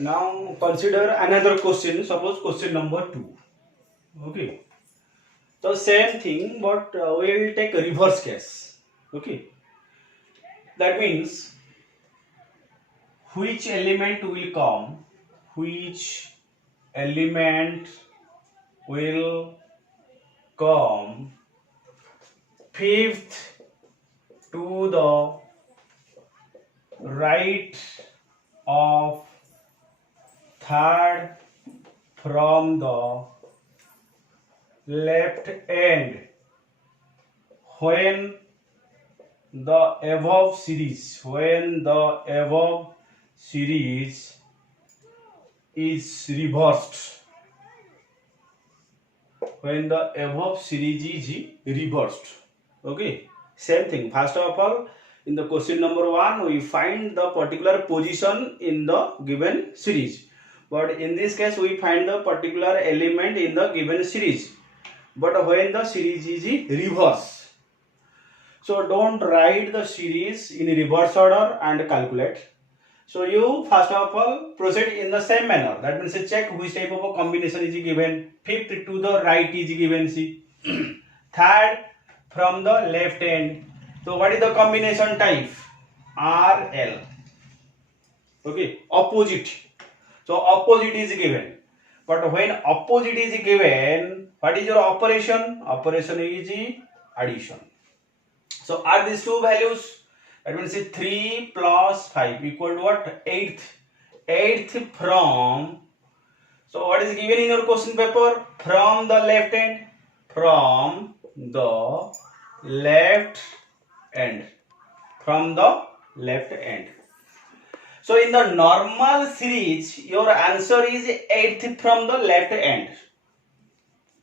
Now consider another question. Suppose question number 2. Okay. So same thing, but we'll take a reverse case. Okay. That means which element will come? Which element will come fifth to the right of third from the left end when the above series is reversed. When the above series is reversed. Okay, same thing. First of all, in the question number 1 we find the particular position in the given series, but in this case we find the particular element in the given series, but when the series is reverse. So don't write the series in reverse order and calculate. So you first of all proceed in the same manner. That means check which type of a combination is given. Fifth to the right is given. See, third from the left end. So what is the combination type? RL. Okay, opposite. So opposite is given. But when opposite is given, what is your operation? Operation is addition. So add these two values. That means 3 plus 5 equal to what? 8th. 8th from. So what is given in your question paper? From the left end. From the left end. From the left end. So in the normal series, your answer is 8th from the left end.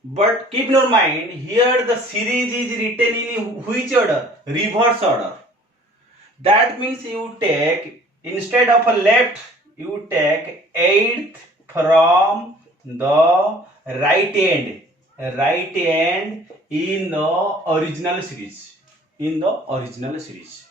But keep in your mind, here the series is written in which order? Reverse order. That means you take, instead of a left, you take 8th from the right end. Right end in the original series. In the original series.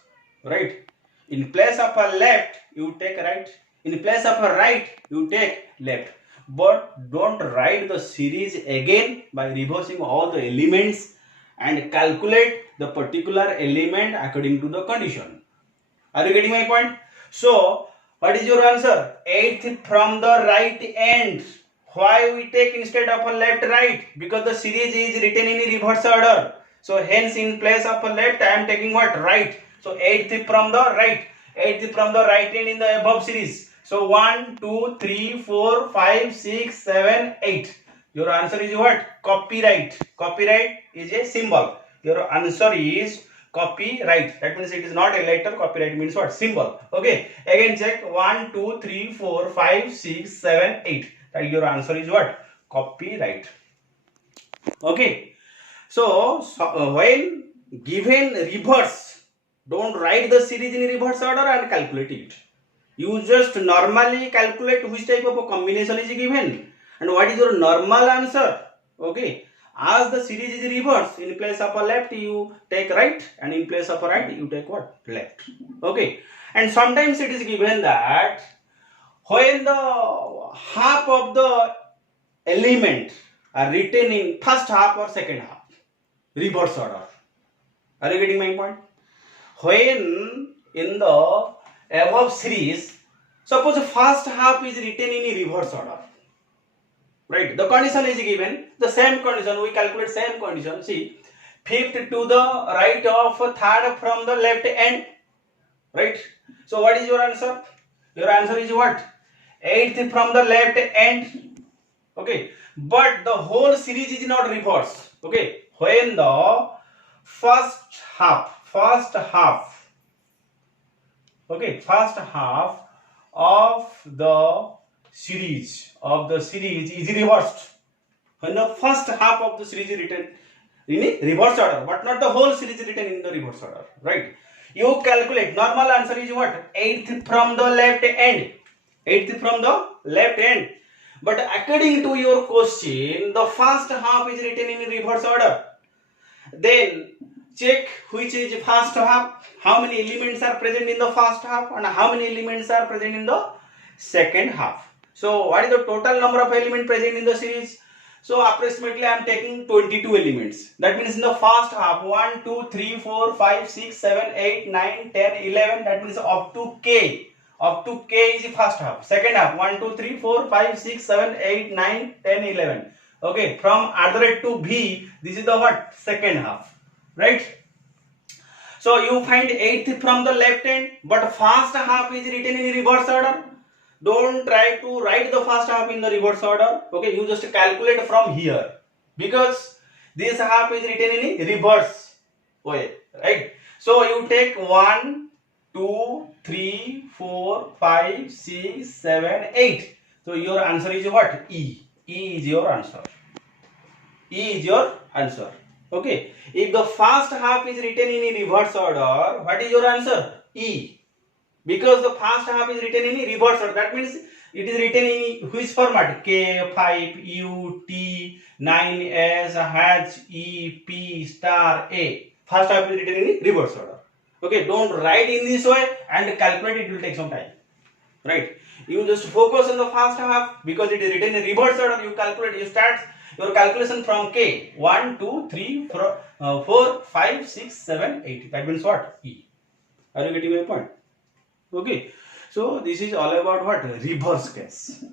Right? In place of a left, you take right. In place of a right, you take left. But don't write the series again by reversing all the elements and calculate the particular element according to the condition. Are you getting my point? So, what is your answer? 8th from the right end. Why we take instead of a left right? Because the series is written in reverse order. So, hence in place of a left, I am taking what? Right. So, 8th from the right. 8th from the right end in the above series. So, 1, 2, 3, 4, 5, 6, 7, 8. Your answer is what? Copyright. Copyright is a symbol. Your answer is copyright. That means it is not a letter. Copyright means what? Symbol. Okay. Again check. 1, 2, 3, 4, 5, 6, 7, 8. That your answer is what? Copyright. Okay. So when given reverse, don't write the series in reverse order and calculate it. You just normally calculate which type of a combination is given and what is your normal answer. Okay. As the series is reverse, in place of a left you take right and in place of a right you take what? Left. Okay. And sometimes it is given that when the half of the element are written in first half or second half, reverse order. Are you getting my point? When in the above series, suppose the first half is written in reverse order. Right, the condition is given, the same condition, we calculate same condition. See, fifth to the right of third from the left end. Right, so what is your answer? Your answer is what? 8th from the left end. Okay, but the whole series is not reverse. Okay, when the first half of the series is reversed. When the first half of the series is written in reverse order, but not the whole series is written in the reverse order, right? You calculate, normal answer is what? 8th from the left end. 8th from the left end. But according to your question, the first half is written in reverse order. Then check which is first half, how many elements are present in the first half and how many elements are present in the second half. So what is the total number of elements present in the series? So approximately I am taking 22 elements. That means in the first half 1, 2, 3, 4, 5, 6, 7, 8, 9, 10, 11. That means up to k. Up to k is the first half. Second half 1, 2, 3, 4, 5, 6, 7, 8, 9, 10, 11. Okay, from other to b, this is the what? Second half. Right? So you find 8th from the left hand, but first half is written in reverse order. Don't try to write the first half in the reverse order. Okay, you just calculate from here because this half is written in reverse way, right? So you take 1, 2, 3, 4, 5, 6, 7, 8. So your answer is what? E. E is your answer. E is your answer. Okay. If the first half is written in reverse order, what is your answer? E. Because the first half is written in reverse order. That means it is written in which format? K, 5, U, T, 9, S, H, E, P, star, A. First half is written in reverse order. Okay, don't write in this way and calculate, it will take some time. Right? You just focus on the first half because it is written in reverse order. You calculate, you start your calculation from K. 1, 2, 3, 4, 5, 6, 7, 8. That means what? E. Are you getting my point? Okay, so this is all about what? Reverse case.